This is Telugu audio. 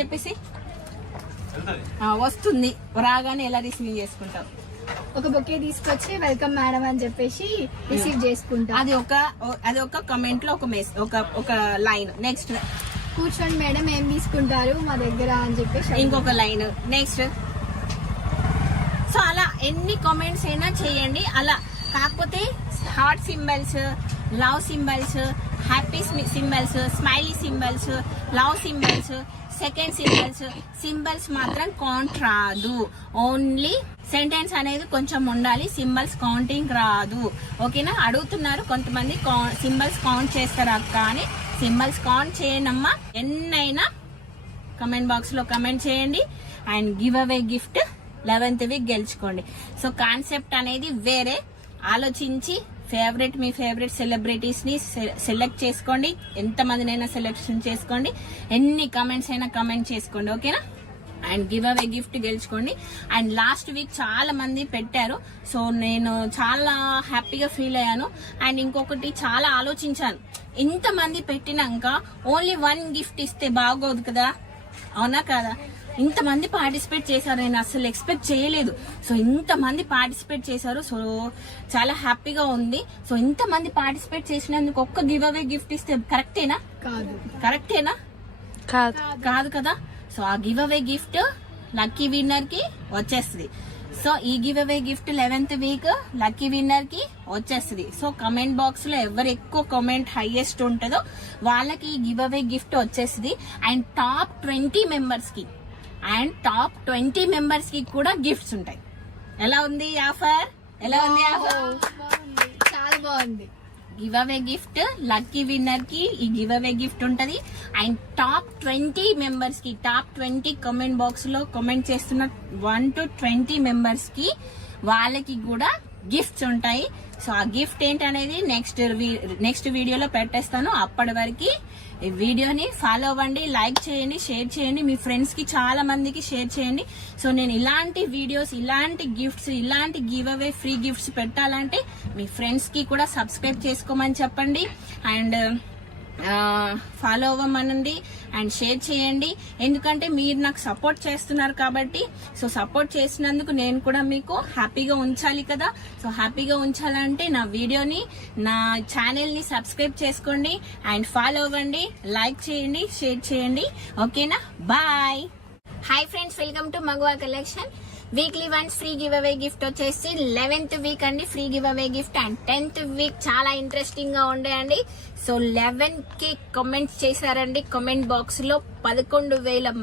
చెప్పేసి వస్తుంది, రాగానే ఎలా రిసీవ్ చేసుకుంటావు? ఒక బొకే తీసుకొచ్చి వెల్కమ్ మేడం అని చెప్పేసి రిసీవ్ చేసుకుంటా. అది ఒక కమెంట్ లో ఒక లైన్. నెక్స్ట్ కూర్చోండి మేడం ఏం తీసుకుంటారు మా దగ్గర అని చెప్పేసి ఇంకొక లైన్. నెక్స్ట్ సో అలా ఎన్ని కామెంట్స్ అయినా చేయండి. అలా కాకపోతే heart symbols, love symbols, happy symbols, smiley symbols, love symbols, second symbols మాత్రం కౌంట్ రాదు. ఓన్లీ సెంటెన్స్ అనేది కొంచెం ఉండాలి, సింబల్స్ కౌంటింగ్ రాదు. ఓకేనా? అడుగుతున్నారు కొంతమంది సింబల్స్ కౌంట్ చేస్తారా అక్క అని. సింబల్స్ కౌంట్ చేయనమ్మా. ఎన్నైనా కమెంట్ బాక్స్ లో కమెంట్ చేయండి. And give away gift 11th week గెలుచుకోండి. సో కాన్సెప్ట్ అనేది వేరే. ఆలోచించి మీ ఫేవరెట్ సెలబ్రిటీస్ ని సెలెక్ట్ చేసుకోండి. ఎంతమందినైనా సెలెక్షన్ చేసుకోండి. ఎన్ని కమెంట్స్ అయినా కమెంట్ చేసుకోండి. ఓకేనా? అండ్ గివ్ అవే గిఫ్ట్ గెలుచుకోండి. అండ్ లాస్ట్ వీక్ చాలా మంది పెట్టారు. సో నేను చాలా హ్యాపీగా ఫీల్ అయ్యాను. అండ్ ఇంకొకటి చాలా ఆలోచించాను. ఇంతమంది పెట్టినాక ఓన్లీ 1 గిఫ్ట్ ఇస్తే బాగోదు కదా, అవునా కదా? ఇంతమంది పార్టిసిపేట్ చేశారు, నేను అసలు ఎక్స్పెక్ట్ చేయలేదు. సో ఇంతమంది పార్టిసిపేట్ చేశారు. సో చాలా హ్యాపీగా ఉంది. సో ఇంతమంది పార్టిసిపేట్ చేసినందుకు ఒక్క గివ్ అవే గిఫ్ట్ ఇస్తే కరెక్టేనా? కరెక్టేనా? కాదు కదా. సో ఆ give away gift lucky winner కి వచ్చేస్తుంది. సో ఈ give away gift 11th week lucky winner కి వచ్చేస్తుంది. సో కమెంట్ బాక్స్ లో ఎవరు ఎక్కువ కామెంట్ హైయెస్ట్ ఉంటుందో వాళ్ళకి ఈ గివ్ అవే గిఫ్ట్ వచ్చేస్తుంది. అండ్ టాప్ 20 మెంబర్స్ కి కూడా గిఫ్ట్స్ ఉంటాయి. ఎలా ఉంది ఆఫర్? చాలా బాగుంది. Give away gift lucky winner కి ఈ గివ్ అవే గిఫ్ట్ ఉంటది. అండ్ టాప్ 20 మెంబర్స్ కి, టాప్ 20 కమెంట్ బాక్స్ లో కమెంట్ చేస్తున్న 1 to 20 మెంబర్స్ కి వాళ్ళకి కూడా గిఫ్ట్స్ ఉంటాయి. సో ఆ గిఫ్ట్ ఏంటనేది నెక్స్ట్ వీడియోలో పెట్టేస్తాను. అప్పటి వరకు ఈ వీడియోని ఫాలో అవ్వండి, లైక్ చేయండి, షేర్ చేయండి, మీ ఫ్రెండ్స్ కి చాలా మందికి షేర్ చేయండి. సో నేను ఇలాంటి వీడియోస్, ఇలాంటి గిఫ్ట్స్, ఇలాంటి గివ్ అవే ఫ్రీ గిఫ్ట్స్ పెట్టాలంటే మీ ఫ్రెండ్స్ కి కూడా సబ్స్క్రైబ్ చేసుకోమని చెప్పండి. అండ్ ఫాలో అవ్వమనండి అండ్ షేర్ చేయండి. ఎందుకంటే మీరు నాకు సపోర్ట్ చేస్తున్నారు కాబట్టి. సో సపోర్ట్ చేసినందుకు నేను కూడా మీకు హ్యాపీగా ఉంచాలి కదా. సో హ్యాపీగా ఉంచాలంటే నా వీడియోని, నా ఛానల్ ని సబ్స్క్రైబ్ చేసుకోండి అండ్ ఫాలో అవ్వండి, లైక్ చేయండి, షేర్ చేయండి. ఓకేనా? Bye. Hi friends, welcome to Maguva Collection. Weekly once free give away gift వచ్చేసి 11th వీక్ అండి free give away gift. And 10th week చాలా ఇంట్రెస్టింగ్ గా ఉండే అండి. సో 11 కి కామెంట్స్ చేశారండి. కామెంట్ బాక్స్ లో 11,000 మంది